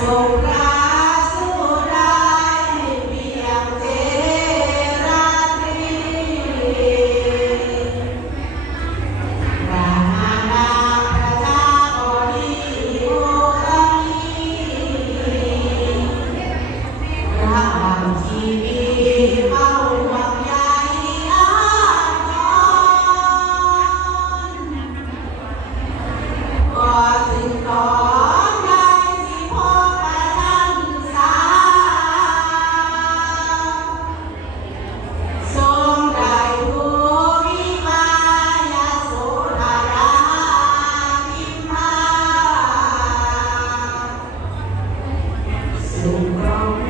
Oh sobrar. Thank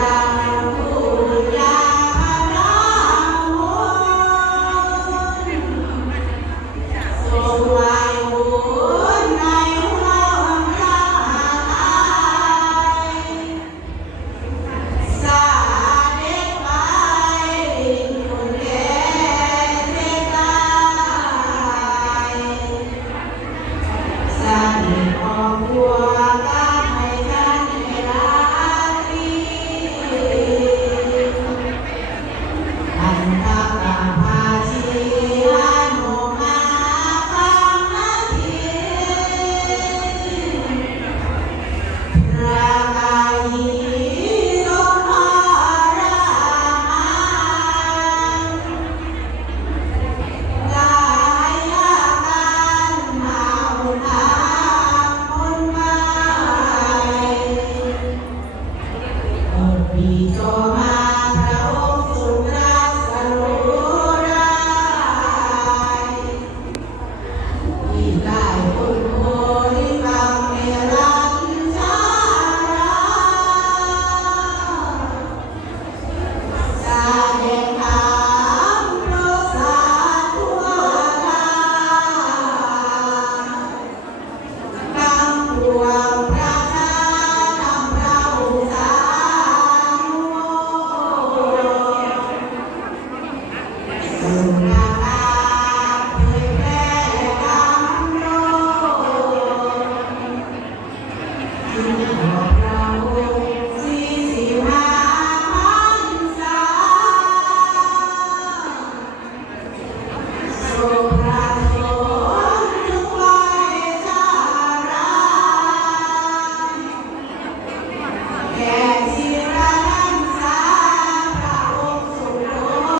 you. perdoar.